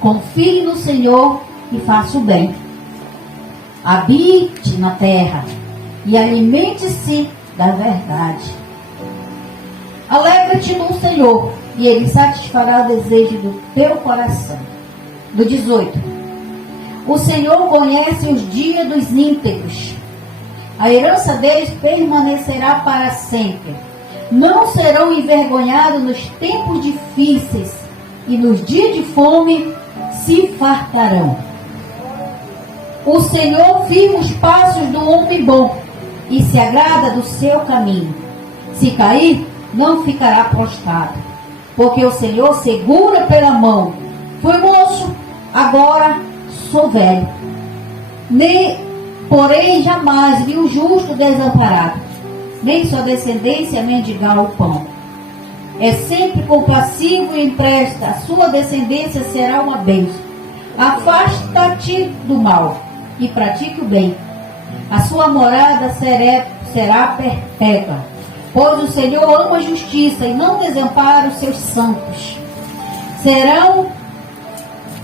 confie no Senhor e faça o bem. Habite na terra e alimente-se da verdade. Alegra-te no Senhor e Ele satisfará o desejo do teu coração. Do 18. O Senhor conhece os dias dos íntegros. A herança deles permanecerá para sempre. Não serão envergonhados nos tempos difíceis, e nos dias de fome se fartarão. O Senhor firma os passos do homem bom e se agrada do seu caminho. Se cair, não ficará prostrado, porque o Senhor segura pela mão. Fui moço, agora sou velho. Porém jamais vi o justo desamparado, nem sua descendência mendigar o pão. É sempre compassivo e empresta, a sua descendência será uma bênção. Afasta-te do mal e pratique o bem. A sua morada será perpétua, pois o Senhor ama a justiça e não desampara os seus santos. Serão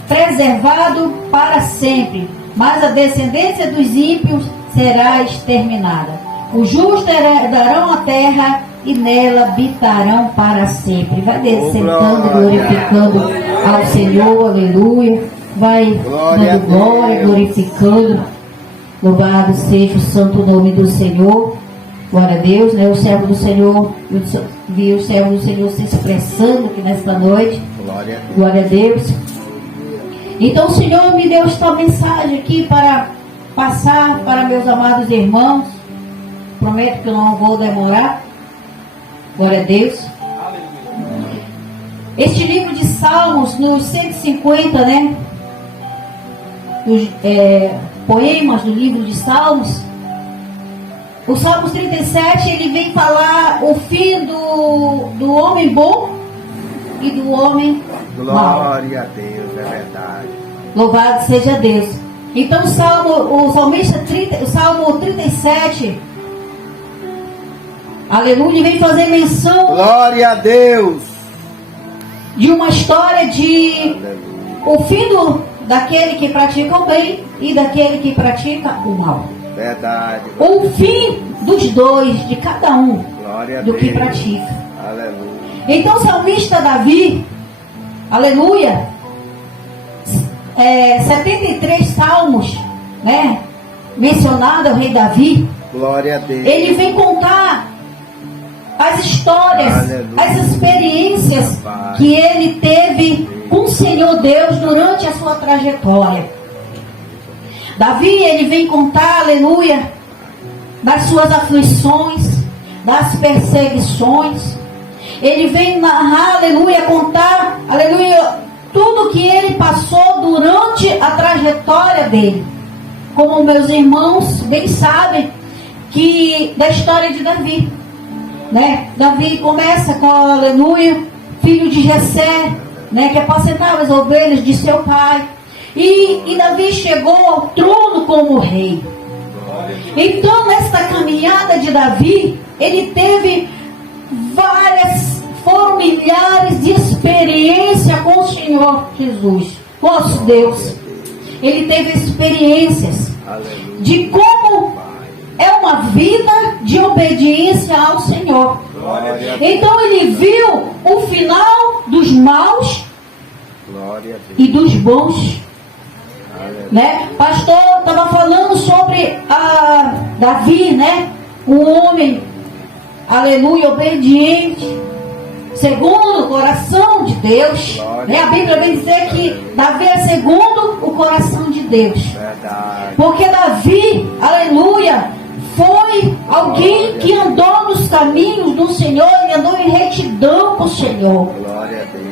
preservados para sempre, mas a descendência dos ímpios será exterminada. Os justos herdarão a terra e nela habitarão para sempre. Vai sentando, glorificando ao Senhor, aleluia. Vai dando glória, glorificando. Louvado seja o santo nome do Senhor. Glória a Deus, né? O servo do Senhor, vi o servo do Senhor se expressando aqui nesta noite. Glória a Deus. Então o Senhor me deu esta mensagem aqui para passar para meus amados irmãos. Prometo que eu não vou demorar. Glória a Deus. Este livro de Salmos, nos 150, né? Os poemas do livro de Salmos. O Salmos 37, ele vem falar o fim do homem bom e do homem mau. Glória a Deus, é verdade. Louvado seja Deus. Então o Salmo 37, aleluia, vem fazer menção. Glória a Deus. De uma história de o fim daquele que pratica o bem e daquele que pratica o mal. Verdade. O fim dos dois, de cada um, Glória a do Deus. que pratica. Aleluia. Então o salmista Davi, aleluia, 73 salmos, né? Mencionado o rei Davi. Glória a Deus. Ele vem contar as histórias, Aleluia. as experiências Pai. que ele teve com o Senhor Deus durante a sua trajetória. Davi, ele vem contar, aleluia, das suas aflições, das perseguições. Ele vem narrar, aleluia, contar, aleluia, tudo que ele passou durante a trajetória dele. Como meus irmãos bem sabem que da história de Davi, né? Davi começa com, aleluia, filho de Jessé, né, que apacentava as ovelhas de seu pai. E Davi chegou ao trono como rei. Então, nesta caminhada de Davi, ele teve foram milhares de experiências com o Senhor Jesus, nosso Deus. Ele teve experiências de como é uma vida de obediência ao Senhor. Então, ele viu o final dos maus e dos bons. Né? Pastor estava falando sobre Davi, né? Um homem, aleluia, obediente, segundo o coração de Deus, né? A Bíblia vem dizer que Davi é segundo o coração de Deus. Verdade. Porque Davi, aleluia, foi alguém que andou nos caminhos do Senhor, ele andou em retidão com o Senhor. Glória a Deus.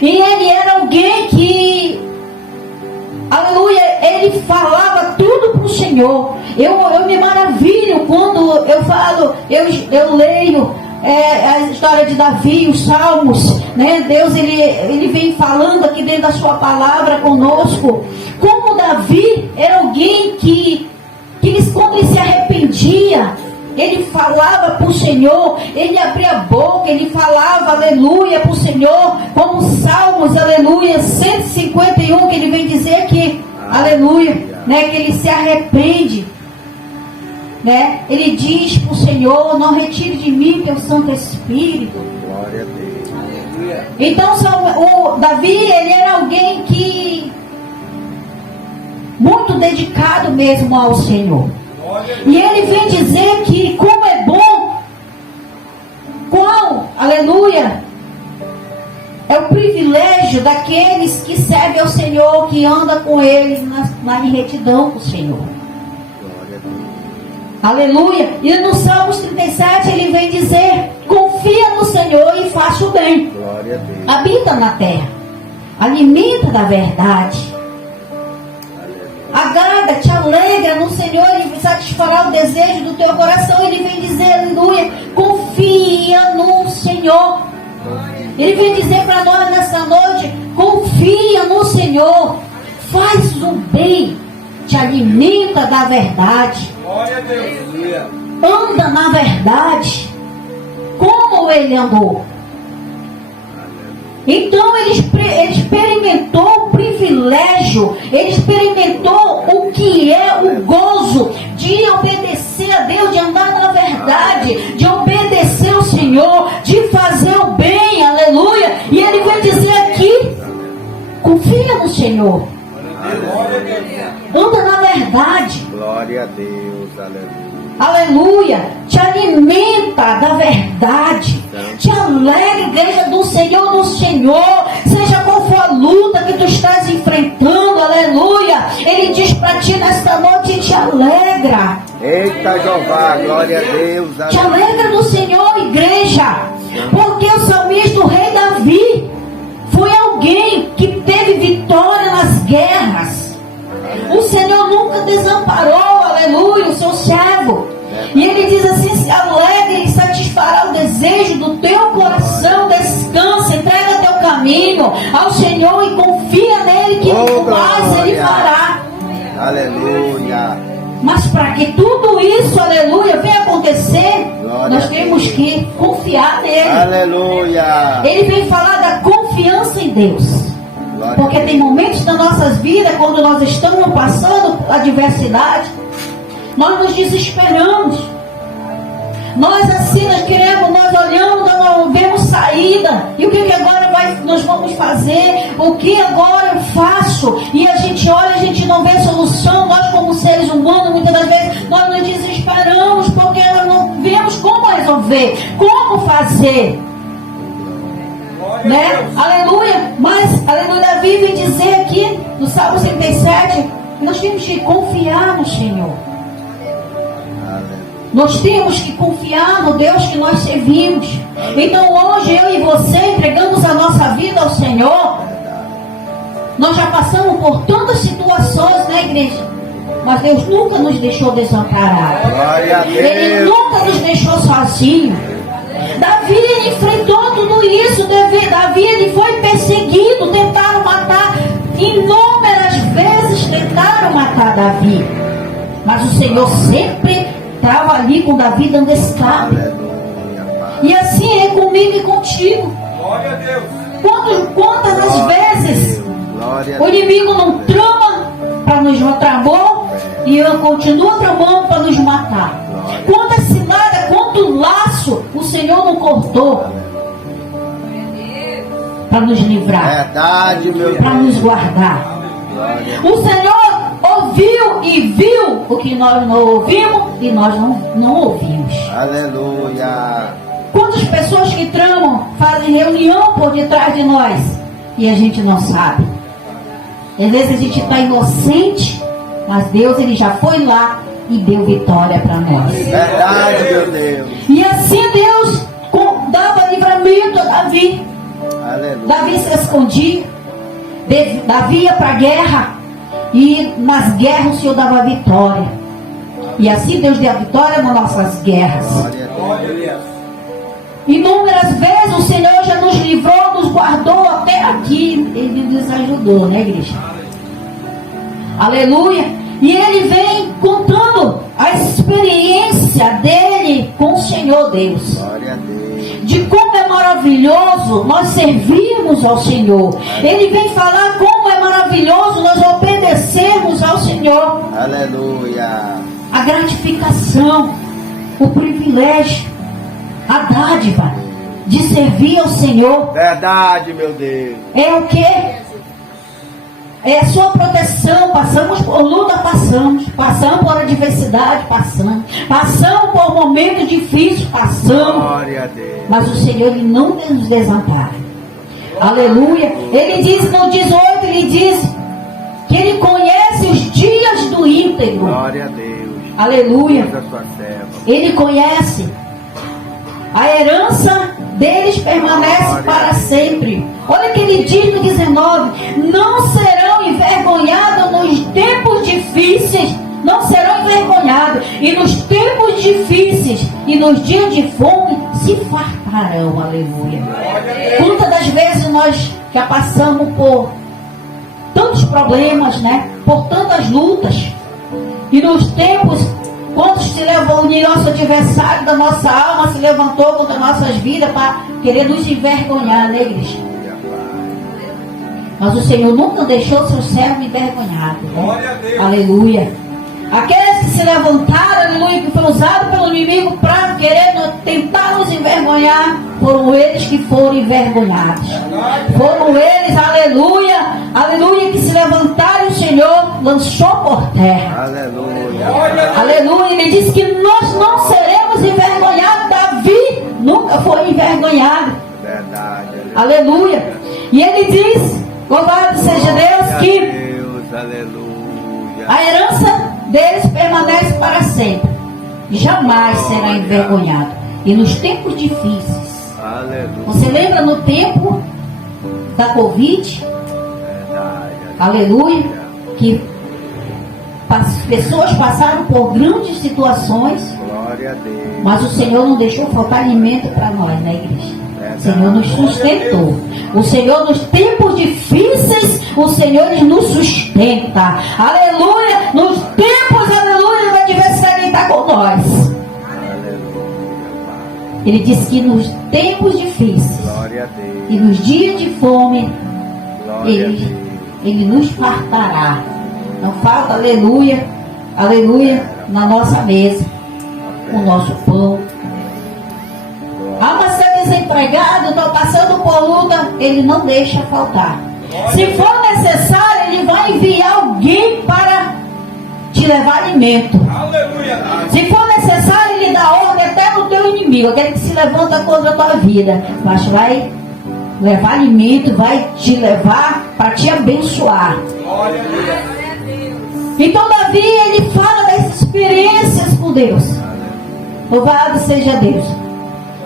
E ele era alguém que, aleluia, ele falava tudo para o Senhor. Eu me maravilho quando eu falo, eu leio a história de Davi, os Salmos, né? Deus, ele vem falando aqui dentro da sua palavra conosco. Como Davi era alguém que quando ele se arrependia, ele falava para o Senhor, ele abria a boca, ele falava aleluia para o Senhor, como Salmos, aleluia, 151, que ele vem dizer aqui, aleluia, né, que ele se arrepende, né, ele diz para o Senhor, não retire de mim teu Santo Espírito. Glória a Deus. Então o Davi, ele era alguém que muito dedicado mesmo ao Senhor. E ele vem dizer que como é bom, qual, aleluia, é o privilégio daqueles que servem ao Senhor, que anda com Ele na retidão com o Senhor. Aleluia. E no Salmos 37 ele vem dizer: confia no Senhor e faça o bem. Glória a Deus. Habita na terra, alimenta da verdade, agrada, te alegra no Senhor e satisfará o desejo do teu coração. Ele vem dizer, aleluia, confia no Senhor. Ele vem dizer para nós nessa noite: confia no Senhor, faz o bem, te alimenta da verdade, Glória a Deus. anda na verdade, como ele andou. Então ele experimentou o privilégio, ele experimentou o que é o gozo de obedecer a Deus, de andar na verdade, de obedecer ao Senhor, de fazer o bem, aleluia. E ele vai dizer aqui: confia no Senhor, anda na verdade, Glória a Deus. Aleluia. aleluia, te alimenta da verdade, te alegra, igreja do Senhor, no Senhor, seja qual for a luta que tu estás enfrentando, aleluia. Ele diz para ti nesta noite: te alegra. Eita Jeová, glória a Deus. Te alegra no Senhor, igreja, porque o salmista, o rei Davi, foi alguém que teve vitória nas guerras. O Senhor nunca desamparou, aleluia, o seu servo. E ele diz assim: se alegre e satisfará o desejo do teu coração, descansa, entrega teu caminho ao Senhor e confia nele, que muito mais ele fará. Aleluia. Mas para que tudo isso, aleluia, venha acontecer, Glória nós a temos Deus. que confiar nele. Aleluia. Ele vem falar da confiança em Deus. Glória a Porque Deus. tem momentos das nossas vidas, quando nós estamos passando a adversidade, nós nos desesperamos. Nós assim, nós queremos, nós olhamos, nós não vemos saída. E o que agora nós vamos fazer? O que agora eu faço? E a gente olha, a gente não vê solução. Nós como seres humanos, muitas das vezes, nós nos desesperamos porque nós não vemos como resolver, como fazer. Né? Aleluia. Mas, aleluia, Davi vem dizer aqui no Salmo 37, nós temos que confiar no Senhor. Nós temos que confiar no Deus que nós servimos. Então hoje eu e você entregamos a nossa vida ao Senhor. Nós já passamos por tantas situações, né, igreja? Mas Deus nunca nos deixou desamparados. Glória a Ele Deus. nunca nos deixou sozinhos. Davi enfrentou tudo isso. Davi ele foi perseguido, tentaram matar, inúmeras vezes tentaram matar Davi, mas o Senhor sempre estava ali com Davi dando escape. E assim é comigo e contigo. Glória a Deus. Quantas as vezes Glória a o Deus. inimigo não trama para nos tramou e continua tramando para nos matar. Quantas ciladas, quanto laço o Senhor não cortou para nos livrar, Verdade, meu para Deus. nos guardar. Glória. O Senhor ouviu e viu o que nós não ouvimos e nós não ouvimos. Aleluia. Quantas pessoas que tramam, fazem reunião por detrás de nós e a gente não sabe. Às vezes a gente está inocente, mas Deus ele já foi lá e deu vitória para nós. Verdade, meu Deus. E assim Deus dava livramento a Davi. Aleluia. Davi se escondia, Davi ia para a guerra, e nas guerras o Senhor dava vitória. E assim Deus deu a vitória nas nossas guerras. Glória a Deus. Inúmeras vezes o Senhor já nos livrou, nos guardou até aqui. Ele nos ajudou, né, igreja? Aleluia. E ele vem contando a experiência dele com o Senhor Deus. Glória a Deus. De como é maravilhoso nós servirmos ao Senhor. Ele vem falar como é maravilhoso nós obedecermos ao Senhor. Aleluia. A gratificação, o privilégio, a dádiva de servir ao Senhor. Verdade, meu Deus. É o que? É a sua proteção. Passamos por luta, passamos por adversidade, passamos por momentos difíceis, passamos. Glória a Deus. Mas o Senhor, Ele não nos desampara. Aleluia. Ele diz no 18, Ele diz que Ele conhece os dias do íntegro. Glória a Deus. Aleluia. Usa a sua serva. Ele conhece. A herança deles permanece para sempre. Olha o que ele diz no 19: não serão envergonhados nos tempos difíceis. Não serão envergonhados. E nos tempos difíceis e nos dias de fome se fartarão. Aleluia. Quantas das vezes nós já passamos por tantos problemas, né? Por tantas lutas. E nos tempos, quando se levou o nosso adversário da nossa alma, se levantou contra nossas vidas para querer nos envergonhar, né, igreja? Mas o Senhor nunca deixou seu servo envergonhado, né? Aleluia. Aqueles que se levantaram, aleluia, que foram usados pelo inimigo para querer tentar nos envergonhar, foram eles que foram envergonhados. Foram eles, aleluia, aleluia, que se levantaram e o Senhor lançou por terra. Aleluia. Aleluia. Ele disse que nós não seremos envergonhados. Davi nunca foi envergonhado. Verdade. Aleluia. E ele diz, louvado seja Deus, que Deus, aleluia. a herança deles permanece para sempre. Jamais será envergonhado. E nos tempos difíceis. Aleluia. Você lembra no tempo da Covid? Verdade. Aleluia. Que as pessoas passaram por grandes situações. Glória a Deus. Mas o Senhor não deixou faltar alimento para nós na igreja. O Senhor nos sustentou. O Senhor nos tempos difíceis, o Senhor nos sustenta. Aleluia. Nos tempos, aleluia, da adversário está com nós. Ele diz que nos tempos difíceis Glória a Deus. e nos dias de fome, Glória a Deus. Ele nos fartará. Não falta, aleluia, aleluia, na nossa mesa, o nosso pão. Ah, mas se é desempregado, estou passando por luta, Ele não deixa faltar. Se for necessário, Ele vai enviar alguém para te levar alimento. Se for necessário, Ele dá ordem até no teu inimigo, aquele que se levanta contra a tua vida. Mas vai levar alimento, vai te levar para te abençoar. Então Davi, ele fala das experiências com Deus. Louvado seja Deus.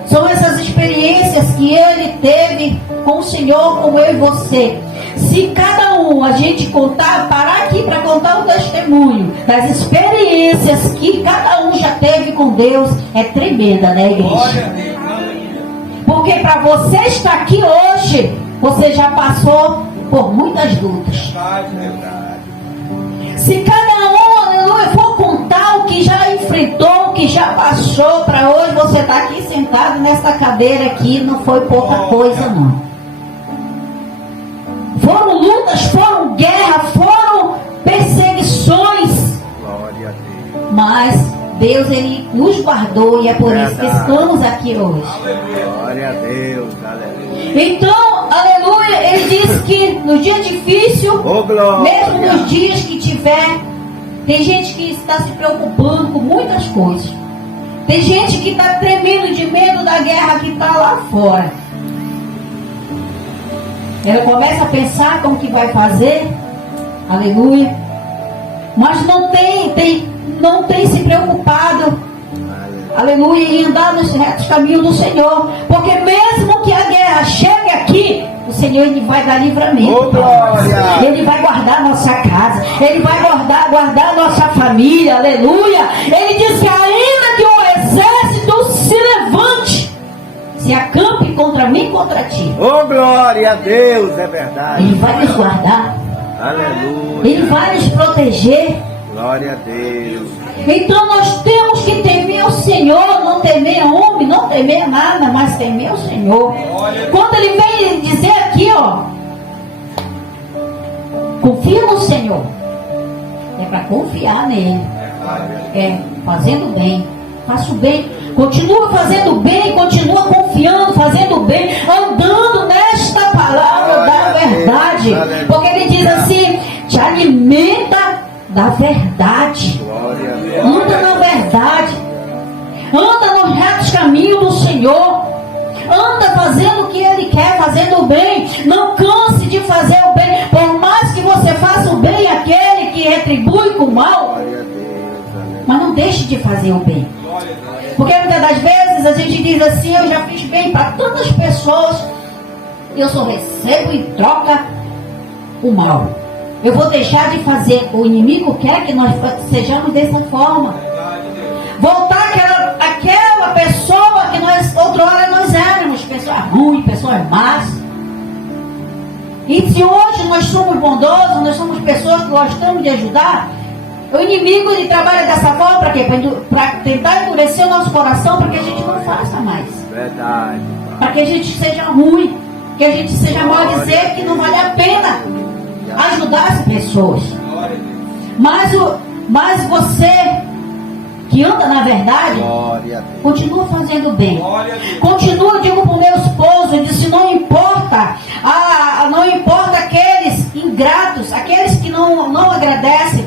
São essas experiências que ele teve com o Senhor, como eu e você. Se cada um a gente contar, parar aqui para contar o testemunho das experiências que cada um já teve com Deus, é tremenda, né, igreja? Porque para você estar aqui hoje, você já passou por muitas lutas. Se cada um, aleluia, for contar o que já enfrentou, o que já passou, para hoje você está aqui sentado nessa cadeira aqui, não foi pouca coisa não. Foram lutas, foram guerras, foram perseguições. Glória a Deus. Mas Deus, Ele nos guardou e é por isso que estamos aqui hoje. Glória a Deus. Aleluia. Então, aleluia, Ele diz que no dia difícil, Oh, glória. mesmo nos dias que tiver, tem gente que está se preocupando com muitas coisas. Tem gente que está tremendo de medo da guerra que está lá fora. Ela começa a pensar como que vai fazer, aleluia, mas não tem se preocupado, aleluia, em andar nos retos caminhos do Senhor, porque mesmo que a guerra chegue aqui, o Senhor, Ele vai dar livramento. Oh, glória. Ele vai guardar nossa casa, Ele vai guardar nossa família, aleluia. Ele diz que ainda que o exército se levante, se acampe contra mim e contra ti, Oh, glória a Deus, é verdade. Ele vai nos guardar, Aleluia. Ele vai nos proteger. Glória a Deus. Então nós temos que temer o Senhor, não temer homem, não temer nada, mas temer o Senhor. Quando ele vem dizer aqui, ó, confia no Senhor, é para confiar nele, fazendo bem, faça o bem, continua fazendo bem, continua confiando, fazendo bem, andando nesta palavra da verdade, porque ele diz assim, te alimenta da verdade, anda na verdade, anda nos retos caminhos do Senhor, anda fazendo o que Ele quer, fazendo o bem, não canse de fazer o bem, por mais que você faça o bem àquele que retribui com o mal, mas não deixe de fazer o bem, porque muitas das vezes a gente diz assim, eu já fiz bem para tantas pessoas, eu só recebo em troca o mal. Eu vou deixar de fazer. O inimigo quer que nós sejamos dessa forma. Voltar àquela pessoa que nós, outrora nós éramos. Pessoas ruins, pessoas más. E se hoje nós somos bondosos, nós somos pessoas que gostamos de ajudar, o inimigo ele trabalha dessa forma para quê? Para tentar endurecer o nosso coração, para que a gente não faça mais. Verdade. Para que a gente seja ruim, que a gente seja mal dizer que não vale a pena ajudar as pessoas. Mas você que anda na verdade, continua fazendo bem. Continua, digo para o meu esposo, eu disse, não importa, não importa aqueles ingratos, aqueles que não agradecem,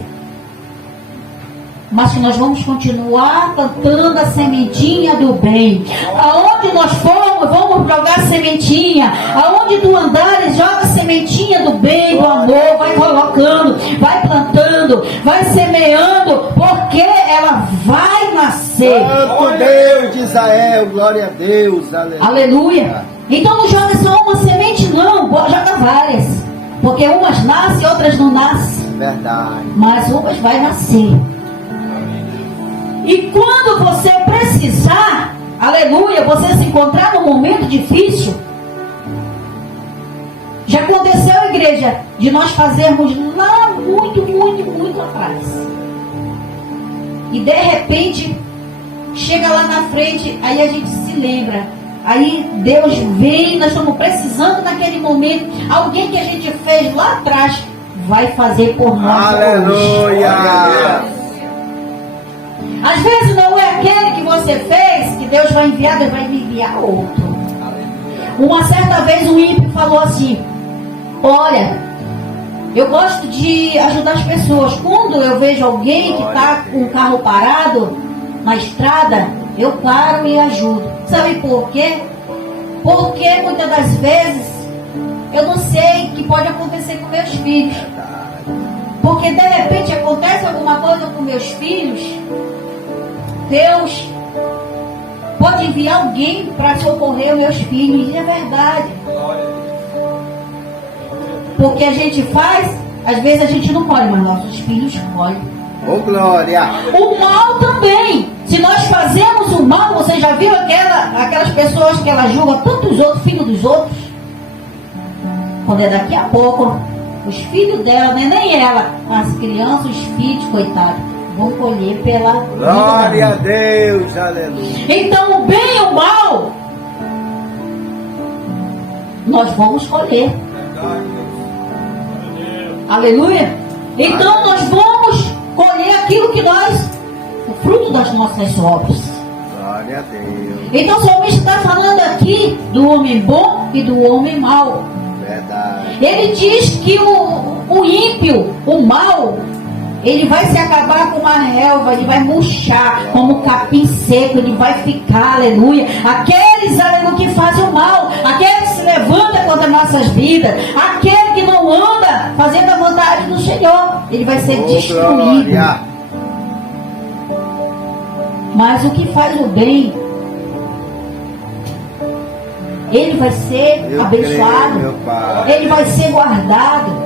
mas que nós vamos continuar plantando a sementinha do bem. Aonde nós formos, vamos jogar sementinha. Aonde tu andares, joga sementinha do bem, do amor, vai colocando, vai plantando, vai semeando, porque ela vai nascer. Santo Deus de Israel, glória a Deus, aleluia. Aleluia. Então não joga só uma semente não, joga várias, porque umas nascem, outras não nascem. Verdade. Mas umas vai nascer. E quando você precisar, aleluia, você se encontrar num momento difícil, já aconteceu, igreja, de nós fazermos lá muito atrás. E de repente, chega lá na frente, aí a gente se lembra. Aí Deus vem, nós estamos precisando naquele momento. Alguém que a gente fez lá atrás vai fazer por nós. Aleluia! Às vezes não é aquele que você fez que Deus vai enviar, Deus vai enviar outro. Uma certa vez um ímpio falou assim, olha, eu gosto de ajudar as pessoas. Quando eu vejo alguém que está com o carro parado na estrada, eu paro e ajudo. Sabe por quê? Porque muitas das vezes eu não sei o que pode acontecer com meus filhos. Porque de repente acontece alguma coisa com meus filhos, Deus pode enviar alguém para socorrer os meus filhos. E é verdade. Porque a gente faz, às vezes a gente não pode, mas nossos filhos podem. Oh, glória! O mal também. Se nós fazemos o mal, você já viu aquelas pessoas que ela julga tantos outros, filhos dos outros? Quando é daqui a pouco, os filhos dela, né? Nem ela, as crianças, os filhos, coitados, vão colher pela glória a Deus, aleluia. Então o bem e o mal nós vamos colher. Aleluia. Então nós vamos colher aquilo que nós, o fruto das nossas obras. Glória a Deus. Então o salmista está falando aqui do homem bom e do homem mau. Verdade. Ele diz que o ímpio, o mau, ele vai se acabar com uma relva, ele vai murchar como um capim seco, ele vai ficar, aleluia. Aqueles, aleluia, que fazem o mal, aquele que se levanta contra nossas vidas, aquele que não anda fazendo a vontade do Senhor, ele vai ser destruído. Glória. Mas o que faz o bem, ele vai ser abençoado, ele vai ser guardado.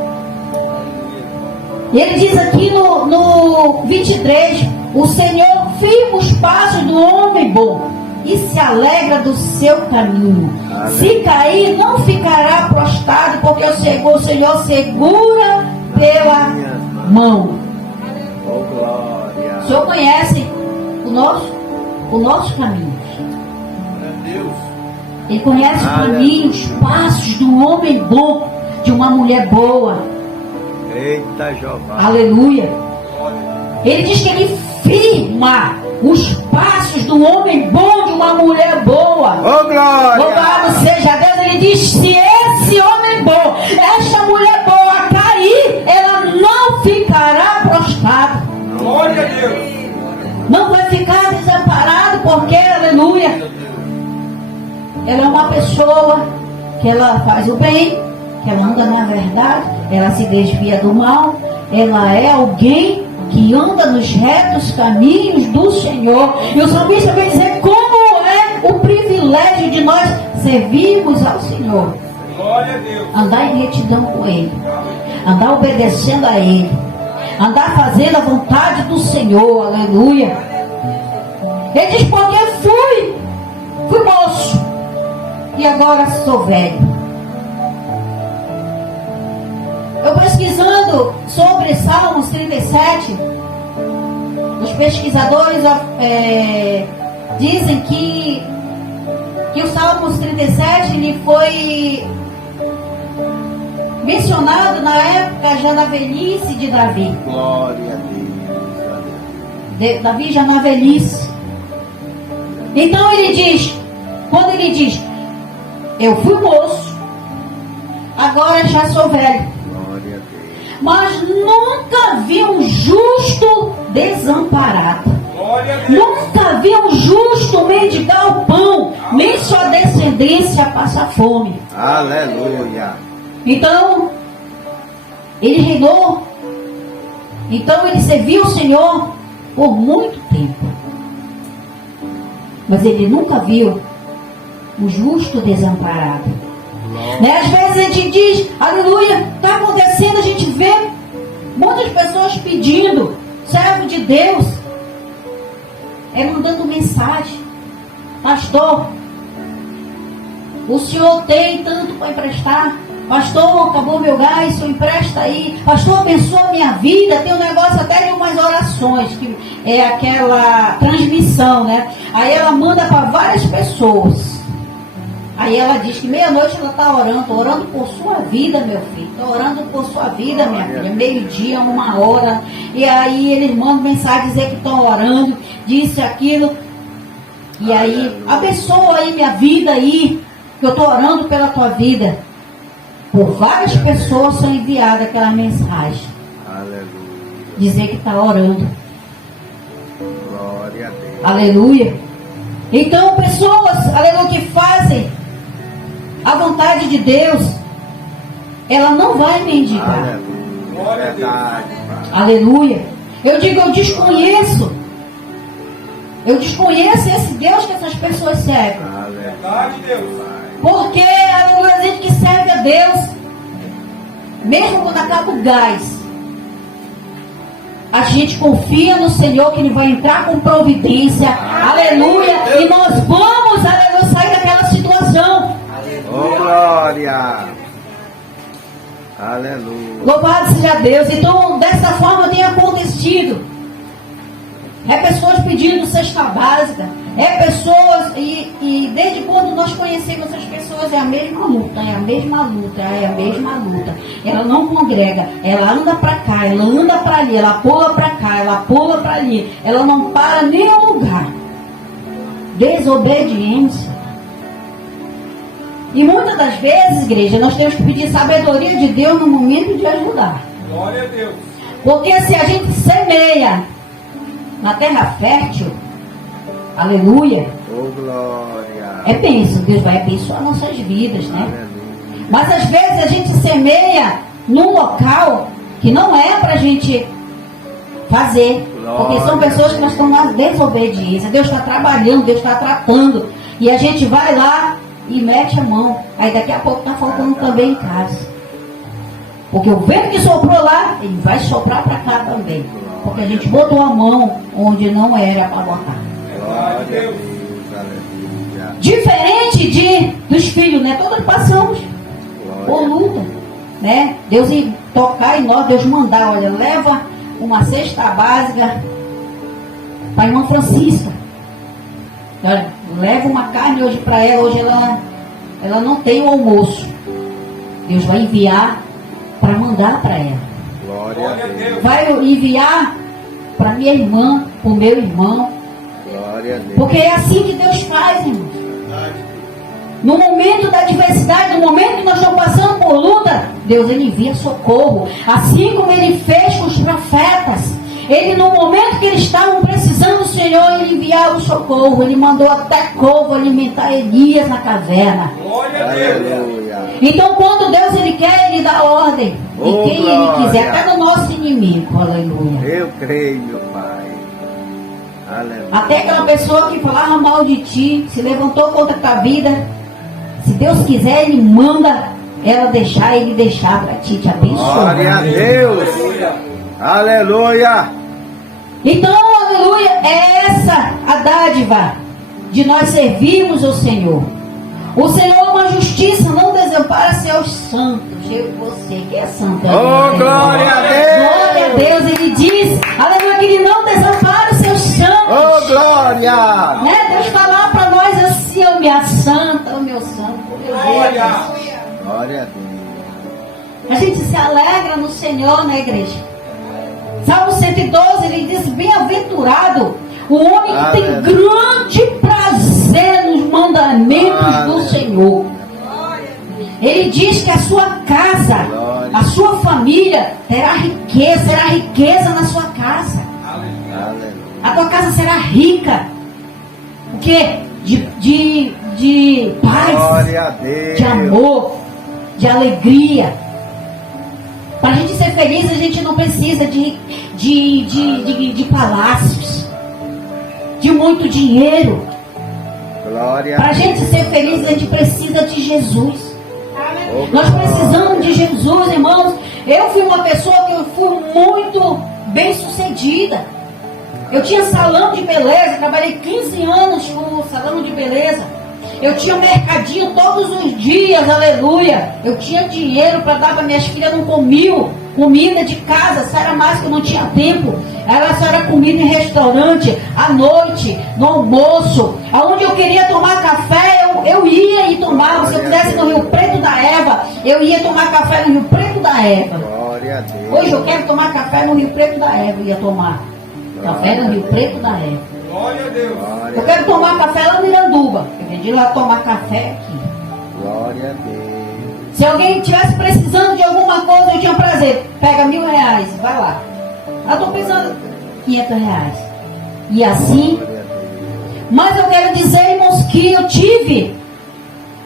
E ele diz aqui no 23, o Senhor firma os passos do homem bom e se alegra do seu caminho. Amém. Se cair, não ficará prostrado, porque o Senhor segura pela mão. Glória. O Senhor conhece o nosso caminho. Ele conhece o caminho, os passos do homem bom, de uma mulher boa. Eita, Jeová. Aleluia. Ele diz que ele firma os passos do homem bom, de uma mulher boa. Oh, glória. Louvado seja Deus. Ele diz: se esse homem bom, esta mulher boa cair, ela não ficará prostrada. Glória a Deus. Não vai ficar desamparado, porque, aleluia, ela é uma pessoa que ela faz o bem, que ela anda na verdade, ela se desvia do mal, ela é alguém que anda nos retos caminhos do Senhor. E o salmista vai dizer como é o privilégio de nós servirmos ao Senhor. Glória a Deus. Andar em retidão com Ele, andar obedecendo a Ele, andar fazendo a vontade do Senhor. Aleluia. Ele diz: porque fui moço e agora sou velho. Eu pesquisando sobre Salmos 37, os pesquisadores dizem que o Salmos 37 ele foi mencionado na época já na velhice de Davi. Glória a Deus. Davi já na velhice. Então ele diz, quando ele diz: eu fui moço, agora já sou velho, Glória a Deus. mas nunca vi um justo desamparado. Glória a Deus. Nunca vi um justo mendigar o pão, nem sua descendência passar fome. Aleluia. Então, ele reinou. Então, ele serviu o Senhor por muito tempo. Mas ele nunca viu um justo desamparado. Né? Às vezes a gente diz: aleluia, está acontecendo, a gente vê muitas pessoas pedindo, servo de Deus, mandando mensagem: pastor, o senhor tem tanto para emprestar? Pastor, acabou meu gás, o senhor empresta aí. Pastor, abençoa a minha vida. Tem um negócio até de umas orações, que é aquela transmissão, né? Aí ela manda para várias pessoas. Aí ela diz que meia-noite ela está orando por sua vida, meu filho. Estou orando por sua vida, minha filha. Meio-dia, 1 hora. E aí eles mandam mensagem dizer que estão orando, disse aquilo. E aí, abençoa aí minha vida aí, que eu estou orando pela tua vida. Por várias pessoas são enviadas aquela mensagem. Aleluia. Dizer que está orando. Glória a Deus. Aleluia. Então, pessoas, aleluia, que fazem a vontade de Deus, ela não vai mendigar. Aleluia. Verdade, Pai. Aleluia. Eu digo, eu desconheço esse Deus que essas pessoas servem. Verdade, Deus. Porque, aleluia, a gente que serve a Deus, mesmo quando acaba o gás, a gente confia no Senhor que Ele vai entrar com providência. Aleluia. E nós vamos, aleluia, sair daquela situação. Oh, glória. Aleluia. Louvado seja Deus. Então, dessa forma tem acontecido. É pessoas pedindo cesta básica. É pessoas, e desde quando nós conhecemos essas pessoas, é a mesma luta, é a mesma luta, é a mesma luta. Ela não congrega, ela anda para cá, ela anda para ali, ela pula para cá, ela pula para ali. Ela não para em nenhum lugar. Desobediência. E muitas das vezes, igreja, nós temos que pedir sabedoria de Deus no momento de ajudar. Glória a Deus. Porque se a gente semeia na terra fértil, aleluia, Oh, glória. é bênção, Deus vai abençoar nossas vidas, né? Aleluia. Mas às vezes a gente semeia num local que não é para a gente fazer. Porque são pessoas que nós estão na desobediência. Deus está trabalhando, Deus está tratando. E a gente vai lá e mete a mão. Aí daqui a pouco está faltando também em casa. Porque o vento que soprou lá, ele vai soprar para cá também. Porque a gente botou a mão onde não era para botar. Glória a Deus. Aleluia. Diferente dos filhos, né? Todos passamos por Glória. luta, né? Deus tocar em nós, Deus mandar, olha, leva uma cesta básica para a irmã Francisca. Olha, leva uma carne hoje para ela. Hoje ela não tem o almoço. Deus vai enviar para mandar para ela. Glória a Deus. Vai enviar para minha irmã, para o meu irmão. Glória a Deus. Porque é assim que Deus faz, irmão. No momento da adversidade, no momento que nós estamos passando por luta, Deus ele envia socorro. Assim como ele fez com os profetas. Ele, no momento que eles estavam precisando do Senhor, ele enviava o socorro. Ele mandou até corvo alimentar Elias na caverna. Glória a Deus. Aleluia. Então, quando Deus ele quer, ele dá ordem. E Oh, quem glória. ele quiser, até no nosso inimigo. Aleluia. Eu creio, meu Pai. Aleluia. Até aquela pessoa que falava mal de ti, se levantou contra a tua vida. Se Deus quiser, ele manda ela deixar, ele deixar para ti, te abençoar. Glória a Deus. Aleluia. Aleluia. Então, aleluia, é essa a dádiva de nós servirmos ao Senhor. O Senhor é uma justiça, não desampara seus santos. Eu e você, que é santo. Oh, glória a Deus. Glória a Deus, ele diz, aleluia, que ele não desampara os seus santos. Oh, glória. Né? Deus falar para nós assim, ô minha santa, ô meu santo, ô meu Glória. Deus. Glória a Deus. A gente se alegra no Senhor, né, igreja? Salmo 112, ele diz, bem-aventurado o homem que tem Aleluia. grande prazer nos mandamentos do Aleluia. Senhor. Ele diz que a sua casa, Glória. a sua família terá riqueza na sua casa. Aleluia. A tua casa será rica. O quê? De paz, Glória a Deus. de amor, de alegria. Para a gente ser feliz, a gente não precisa de palácios, de muito dinheiro. Glória Para a a gente ser feliz, a gente precisa de Jesus. Oh, Nós precisamos de Jesus, irmãos. Eu fui uma pessoa que eu fui muito bem sucedida. Eu tinha salão de beleza, trabalhei 15 anos com salão de beleza. Eu tinha mercadinho todos os dias, aleluia. Eu tinha dinheiro para dar para minhas filhas, não comiam comida de casa, só era mais que eu não tinha tempo. Ela só era comida em restaurante, à noite, no almoço. Aonde eu queria tomar café, eu ia e tomava. Se eu quisesse no Rio Preto da Eva, eu ia tomar café no Rio Preto da Eva. Glória a Deus. Hoje eu quero tomar café no Rio Preto da Eva, eu ia tomar café no Rio Preto da Eva. Glória a Deus. Glória Eu a quero Deus. tomar café lá no Iranduba. Eu vendi lá tomar café aqui. Glória a Deus. Se alguém estivesse precisando de alguma coisa, eu tinha prazer. Pega R$1.000, vai lá. Eu estou precisando R$500. E assim, Glória a Deus. mas eu quero dizer, irmãos, que eu tive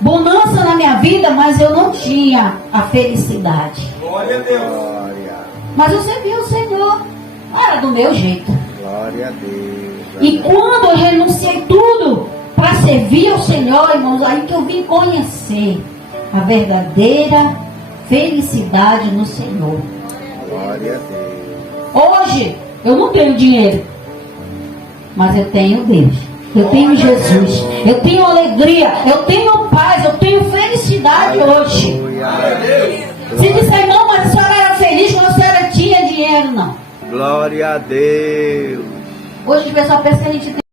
bonança na minha vida, mas eu não tinha a felicidade. Glória a Deus. Glória. Mas eu servia o Senhor. Era do meu jeito. Glória a Deus. E quando eu renunciei tudo para servir ao Senhor, irmãos, aí que eu vim conhecer a verdadeira felicidade no Senhor. Glória a Deus. Hoje, eu não tenho dinheiro, mas eu tenho Deus. Eu tenho Jesus. Eu tenho alegria. Eu tenho paz. Eu tenho felicidade hoje. Aleluia. Se disser, irmão, mas a senhora era feliz quando a senhora tinha dinheiro, não. Glória a Deus. Hoje o pessoal pensa que a gente tem